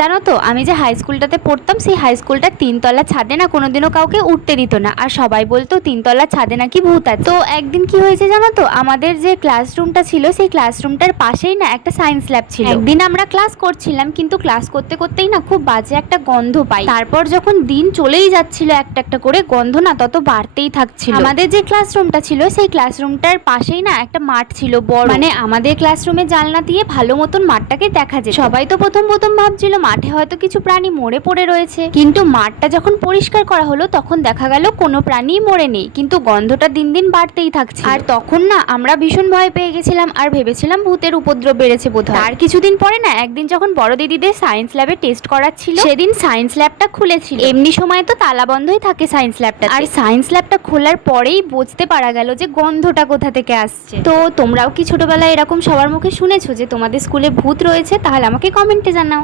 জানো তো, আমি যে হাই স্কুলটাতে পড়তাম সেই হাই স্কুলটার 3 তলা ছাদে না কোনোদিনও কাউকে উঠতে দিত না, আর সবাই বলতো 3 তলা ছাদে নাকি ভূত আছে। তো একদিন কি হয়েছে জানো তো, আমাদের যে ক্লাসরুমটা ছিল সেই ক্লাসরুমটার পাশেই না একটা সায়েন্স ল্যাব ছিল। একদিন আমরা ক্লাস করছিলাম, কিন্তু ক্লাস করতে করতেই না খুব বাজে একটা গন্ধ পাই। তারপর যখন দিন চলেই যাচ্ছিল একটা একটা করে গন্ধ না তত বাড়তেই থাকছিল। আমাদের যে ক্লাসরুমটা ছিল সেই ক্লাসরুমটার পাশেই না একটা মাঠ ছিল বড়, মানে আমাদের ক্লাসরুমে জানলা দিয়ে ভালো মতন মাঠটাকে দেখা যেত। সবাই তো প্রথম প্রথম ভাবছিল মাঠে হয়তো কিছু প্রাণী মরে পড়ে রয়েছে, কিন্তু মাঠটা যখন পরিষ্কার করা হলো তখন দেখা গেল কোনো প্রাণী মরে নেই, কিন্তু গন্ধটা দিন দিন বাড়তেই থাকছে। আর তখন না আমরা ভীষণ ভয় পেয়ে গেছিলাম আর ভেবেছিলাম ভূতের উপদ্রব বেড়েছে বোধহয়। তার কিছুদিন পরে না একদিন যখন বড় দিদিদের সায়েন্স ল্যাবে টেস্ট করাচ্ছিল, সেদিন সায়েন্স ল্যাবটা খুলেছিল। এমনি সময় তো তালা বন্ধই থাকে সায়েন্স ল্যাবটা, আর সায়েন্স ল্যাবটা খোলার পরেই বুঝতে পারা গেল যে গন্ধটা কোথা থেকে আসছে। তো তোমরাও কি ছোটবেলায় এরকম সবার মুখে শুনেছো যে তোমাদের স্কুলে ভূত রয়েছে? তাহলে আমাকে কমেন্টে জানাও।